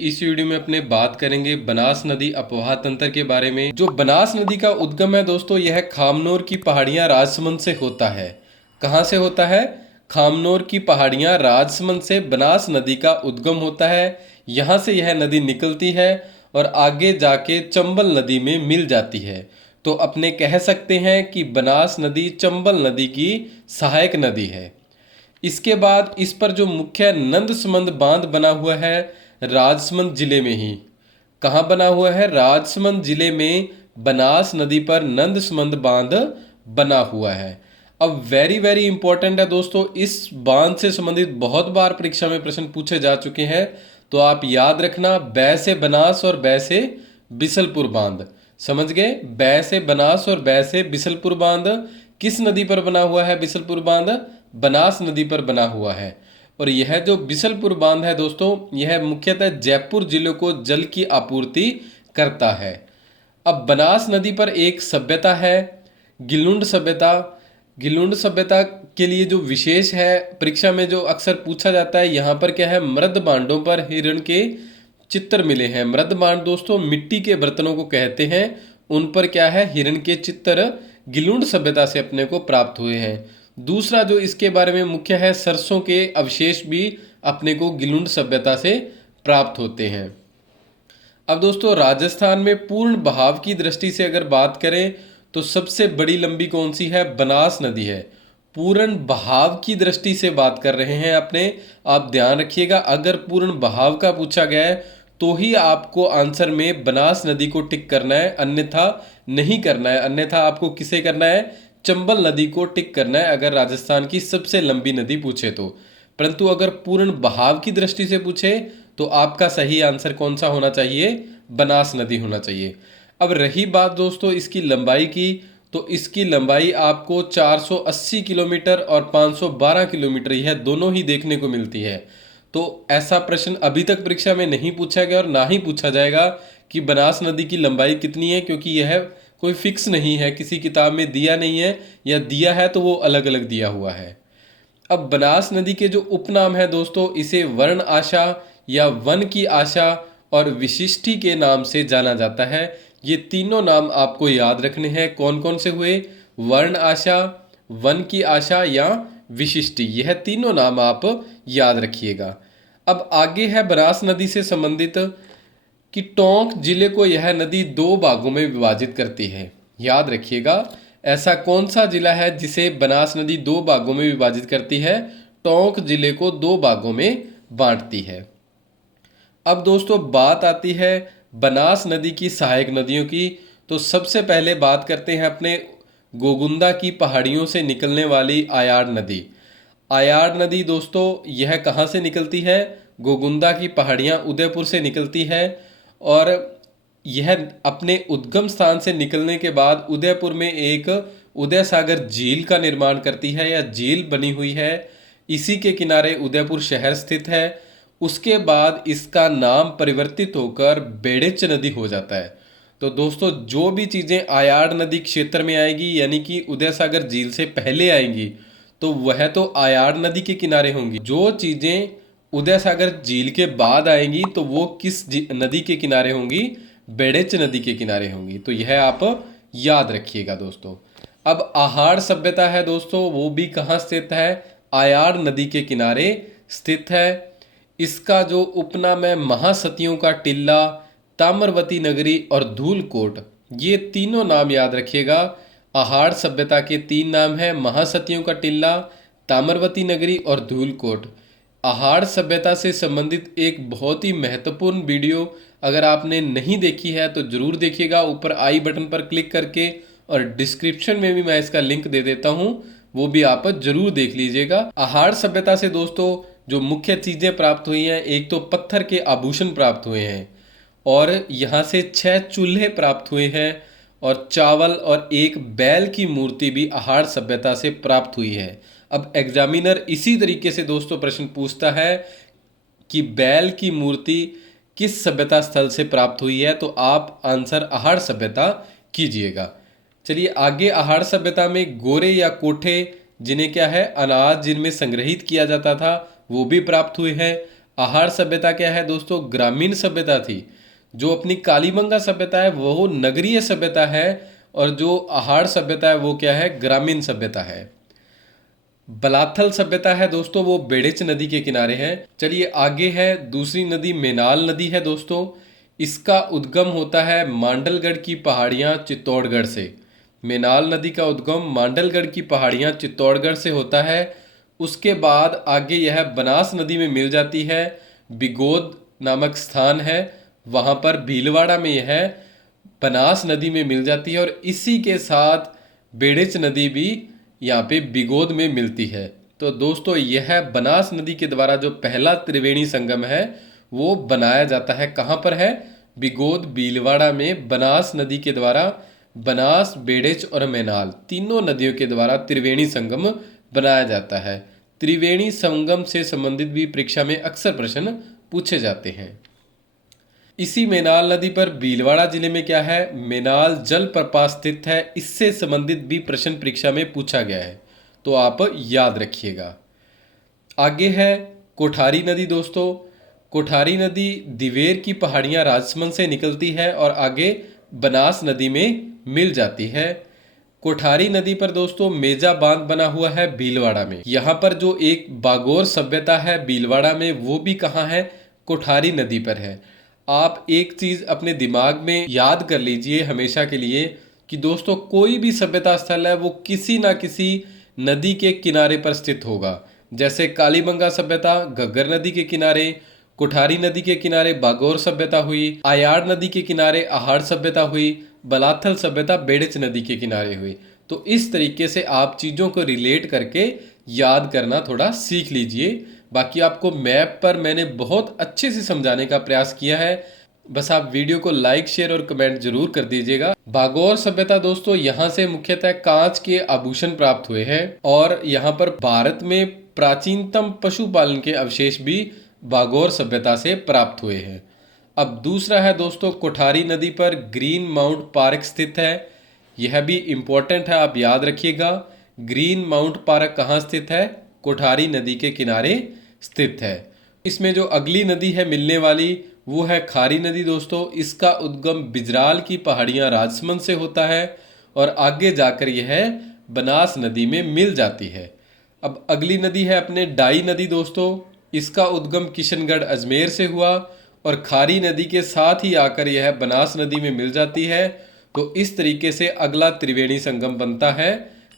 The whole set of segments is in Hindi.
इस वीडियो में अपने बात करेंगे बनास नदी अपवाह तंत्र के बारे में। जो बनास नदी का उद्गम है दोस्तों, यह खामनोर की पहाड़ियां राजसमंद से होता है। कहाँ से होता है? खामनोर की पहाड़ियां राजसमंद से बनास नदी का उद्गम होता है। यहाँ से यह नदी निकलती है और आगे जाके चंबल नदी में मिल जाती है। तो अपने कह सकते हैं कि बनास नदी चंबल नदी की सहायक नदी है। इसके बाद इस पर जो मुख्य नंदसमंद बांध बना हुआ है राजसमंद जिले में ही। कहाँ बना हुआ है? राजसमंद जिले में बनास नदी पर नंदसमंद बांध बना हुआ है। अब वेरी वेरी इंपॉर्टेंट है दोस्तों, इस बांध से संबंधित बहुत बार परीक्षा में प्रश्न पूछे जा चुके हैं। तो आप याद रखना, बै से बनास और बै से बिसलपुर बांध। समझ गए? बै से बनास और बै से बिसलपुर बांध किस नदी पर बना हुआ है? बिसलपुर बांध बनास नदी पर बना हुआ है। और यह जो बिसलपुर बांध है दोस्तों, यह मुख्यतः जयपुर जिले को जल की आपूर्ति करता है। अब बनास नदी पर एक सभ्यता है, गिलुंड सभ्यता। गिलुंड सभ्यता के लिए जो विशेष है, परीक्षा में जो अक्सर पूछा जाता है, यहाँ पर क्या है? मृद भांडों पर हिरण के चित्र मिले हैं। मृद भांड दोस्तों मिट्टी के बर्तनों को कहते हैं, उन पर क्या है? हिरण के चित्र गिलुंड सभ्यता से अपने को प्राप्त हुए हैं। दूसरा जो इसके बारे में मुख्य है, सरसों के अवशेष भी अपने को गिलुंड सभ्यता से प्राप्त होते हैं। अब दोस्तों राजस्थान में पूर्ण बहाव की दृष्टि से अगर बात करें तो सबसे बड़ी लंबी कौन सी है? बनास नदी है। पूर्ण बहाव की दृष्टि से बात कर रहे हैं अपने, आप ध्यान रखिएगा। अगर पूर्ण बहाव का पूछा गया है तो ही आपको आंसर में बनास नदी को टिक करना है, अन्यथा नहीं करना है। अन्यथा आपको किसे करना है? चंबल नदी को टिक करना है, अगर राजस्थान की सबसे लंबी नदी पूछे तो। परंतु अगर पूर्ण बहाव की दृष्टि से पूछे तो आपका सही आंसर कौन सा होना चाहिए? बनास नदी होना चाहिए। अब रही बात दोस्तों इसकी लंबाई की, तो इसकी लंबाई आपको 480 किलोमीटर और 512 किलोमीटर, यह दोनों ही देखने को मिलती है। तो ऐसा प्रश्न अभी तक परीक्षा में नहीं पूछा गया और ना ही पूछा जाएगा कि बनास नदी की लंबाई कितनी है, क्योंकि यह कोई फिक्स नहीं है, किसी किताब में दिया नहीं है, या दिया है तो वो अलग अलग दिया हुआ है। अब बनास नदी के जो उपनाम है दोस्तों, इसे वर्ण आशा या वन की आशा और विशिष्टि के नाम से जाना जाता है। ये तीनों नाम आपको याद रखने हैं। कौन कौन से हुए? वर्ण आशा, वन की आशा या विशिष्टि, यह तीनों नाम आप याद रखिएगा। अब आगे है बनास नदी से संबंधित कि टोंक जिले को यह नदी दो भागों में विभाजित करती है। याद रखिएगा, ऐसा कौन सा जिला है जिसे बनास नदी दो भागों में विभाजित करती है? टोंक जिले को दो भागों में बांटती है। अब दोस्तों बात आती है बनास नदी की सहायक नदियों की। तो सबसे पहले बात करते हैं अपने गोगुंदा की पहाड़ियों से निकलने वाली आयाड़ नदी। आयाड़ नदी दोस्तों यह कहाँ से निकलती है? गोगुंदा की पहाड़ियाँ उदयपुर से निकलती है। और यह अपने उद्गम स्थान से निकलने के बाद उदयपुर में एक उदय सागर झील का निर्माण करती है, या झील बनी हुई है। इसी के किनारे उदयपुर शहर स्थित है। उसके बाद इसका नाम परिवर्तित होकर बेड़िच नदी हो जाता है। तो दोस्तों जो भी चीज़ें आयाड़ नदी क्षेत्र में आएगी, यानी कि उदय सागर झील से पहले आएंगी, तो वह तो आयाड़ नदी के किनारे होंगी। जो चीज़ें उदय सागर झील के बाद आएंगी तो वो किस नदी के किनारे होंगी? बेड़िच नदी के किनारे होंगी। तो यह आप याद रखिएगा दोस्तों। अब आहाड़ सभ्यता है दोस्तों, वो भी कहाँ स्थित है? आयाड़ नदी के किनारे स्थित है। इसका जो उपनाम है महासतियों का टिल्ला, ताम्रवती नगरी और धूलकोट, ये तीनों नाम याद रखिएगा। आहाड़ सभ्यता के तीन नाम हैं, महासतियों का टिल्ला, ताम्रवती नगरी और धूलकोट। आहाड़ सभ्यता से संबंधित एक बहुत ही महत्वपूर्ण वीडियो अगर आपने नहीं देखी है तो जरूर देखिएगा। ऊपर आई बटन पर क्लिक करके, और डिस्क्रिप्शन में भी मैं इसका लिंक दे देता हूँ, वो भी आप जरूर देख लीजिएगा। आहाड़ सभ्यता से दोस्तों जो मुख्य चीज़ें प्राप्त हुई हैं, एक तो पत्थर के आभूषण प्राप्त हुए हैं, और यहाँ से 6 चूल्हे प्राप्त हुए हैं, और चावल और एक बैल की मूर्ति भी आहाड़ सभ्यता से प्राप्त हुई है। अब एग्जामिनर इसी तरीके से दोस्तों प्रश्न पूछता है कि बैल की मूर्ति किस सभ्यता स्थल से प्राप्त हुई है, तो आप आंसर आहाड़ सभ्यता कीजिएगा। चलिए आगे, आहाड़ सभ्यता में गोरे या कोठे, जिन्हें क्या है? अनाज जिनमें संग्रहित किया जाता था, वो भी प्राप्त हुए हैं। आहार सभ्यता क्या है दोस्तों? ग्रामीण सभ्यता थी। जो अपनी कालीबंगा सभ्यता है वो नगरीय सभ्यता है, और जो आहार सभ्यता है वो क्या है? ग्रामीण सभ्यता है। बलाथल सभ्यता है दोस्तों, वो बेड़िच नदी के किनारे है। चलिए आगे है, दूसरी नदी मेनाल नदी है दोस्तों। इसका उद्गम होता है मांडलगढ़ की पहाड़ियाँ चित्तौड़गढ़ से। मेनाल नदी का उद्गम मांडलगढ़ की पहाड़ियाँ चित्तौड़गढ़ से होता है। उसके बाद आगे यह बनास नदी में मिल जाती है। बिगोद नामक स्थान है, वहाँ पर भीलवाड़ा में यह बनास नदी में मिल जाती है, और इसी के साथ बेड़िच नदी भी यहाँ पे बिगोद में मिलती है। तो दोस्तों यह बनास नदी के द्वारा जो पहला त्रिवेणी संगम है वो बनाया जाता है। कहाँ पर है? बिगोद भीलवाड़ा में बनास नदी के द्वारा बनास, बेड़िच और मेनाल तीनों नदियों के द्वारा त्रिवेणी संगम बनाया जाता है। त्रिवेणी संगम से संबंधित भी परीक्षा में अक्सर प्रश्न पूछे जाते हैं। इसी मेनाल नदी पर भीलवाड़ा जिले में क्या है? मेनाल जल प्रपात स्थित है। इससे संबंधित भी प्रश्न परीक्षा में पूछा गया है, तो आप याद रखिएगा। आगे है कोठारी नदी दोस्तों। कोठारी नदी दिवेर की पहाड़ियाँ राजसमंद से निकलती है और आगे बनास नदी में मिल जाती है। कोठारी नदी पर दोस्तों मेजा बांध बना हुआ है भीलवाड़ा में। यहाँ पर जो एक बागोर सभ्यता है भीलवाड़ा में, वो भी कहाँ है? कोठारी नदी पर है। आप एक चीज़ अपने दिमाग में याद कर लीजिए हमेशा के लिए कि दोस्तों कोई भी सभ्यता स्थल है वो किसी ना किसी नदी के किनारे पर स्थित होगा। जैसे कालीबंगा सभ्यता घग्गर नदी के किनारे, कोठारी नदी के किनारे बागोर सभ्यता हुई, आयाड़ नदी के किनारे आहार सभ्यता हुई, बलाथल सभ्यता बेड़िच नदी के किनारे हुई। तो इस तरीके से आप चीज़ों को रिलेट करके याद करना थोड़ा सीख लीजिए। बाकी आपको मैप पर मैंने बहुत अच्छे से समझाने का प्रयास किया है, बस आप वीडियो को लाइक, शेयर और कमेंट जरूर कर दीजिएगा। बागोर सभ्यता दोस्तों यहाँ से मुख्यतः कांच के आभूषण प्राप्त हुए हैं, और यहाँ पर भारत में प्राचीनतम पशुपालन के अवशेष भी बागोर सभ्यता से प्राप्त हुए हैं। अब दूसरा है दोस्तों, कोठारी नदी पर ग्रीन माउंट पार्क स्थित है। यह भी इम्पोर्टेंट है, आप याद रखिएगा। ग्रीन माउंट पार्क कहाँ स्थित है? कोठारी नदी के किनारे स्थित है। इसमें जो अगली नदी है मिलने वाली वो है खारी नदी दोस्तों। इसका उद्गम बिजराल की पहाड़ियाँ राजसमंद से होता है और आगे जाकर यह बनास नदी में मिल जाती है। अब अगली नदी है अपने डाई नदी दोस्तों। इसका उद्गम किशनगढ़ अजमेर से हुआ और खारी नदी के साथ ही आकर यह बनास नदी में मिल जाती है। तो इस तरीके से अगला त्रिवेणी संगम बनता है।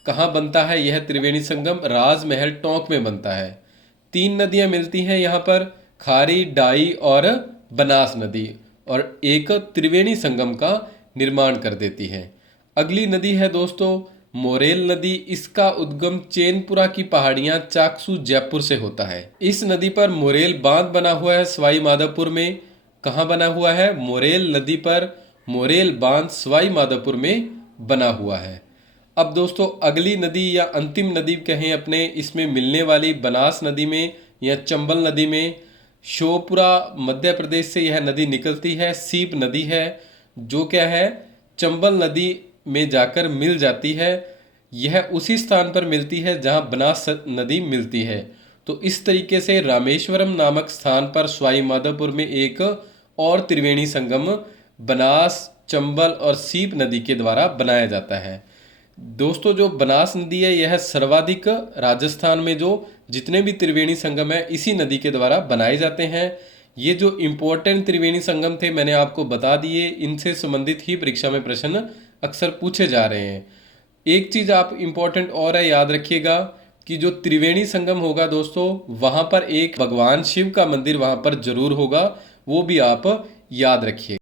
कहाँ बनता है यह त्रिवेणी संगम? राजमहल टोंक में बनता है। 3 नदियाँ मिलती हैं यहाँ पर, खारी, डाई और बनास नदी, और एक त्रिवेणी संगम का निर्माण कर देती है। अगली नदी है दोस्तों मोरेल नदी। इसका उद्गम चैनपुरा की पहाड़ियाँ चाकसू जयपुर से होता है। इस नदी पर मोरेल बांध बना हुआ है सवाई माधोपुर में। कहाँ बना हुआ है? मोरेल नदी पर मोरेल बांध सवाई माधोपुर में बना हुआ है। अब दोस्तों अगली नदी या अंतिम नदी कहें अपने, इसमें मिलने वाली बनास नदी में या चंबल नदी में, श्योपुरा मध्य प्रदेश से यह नदी निकलती है। सीप नदी है जो क्या है? चंबल नदी में जाकर मिल जाती है। यह उसी स्थान पर मिलती है जहां बनास नदी मिलती है। तो इस तरीके से रामेश्वरम नामक स्थान पर सवाई माधोपुर में एक और त्रिवेणी संगम बनास, चंबल और सीप नदी के द्वारा बनाया जाता है। दोस्तों जो बनास नदी है यह सर्वाधिक राजस्थान में जो जितने भी त्रिवेणी संगम है इसी नदी के द्वारा बनाए जाते हैं। ये जो इम्पोर्टेंट त्रिवेणी संगम थे मैंने आपको बता दिए, इनसे संबंधित ही परीक्षा में प्रश्न अक्सर पूछे जा रहे हैं। एक चीज़ आप इम्पोर्टेंट और है, याद रखिएगा कि जो त्रिवेणी संगम होगा दोस्तों वहाँ पर एक भगवान शिव का मंदिर वहाँ पर जरूर होगा, वो भी आप याद रखिए।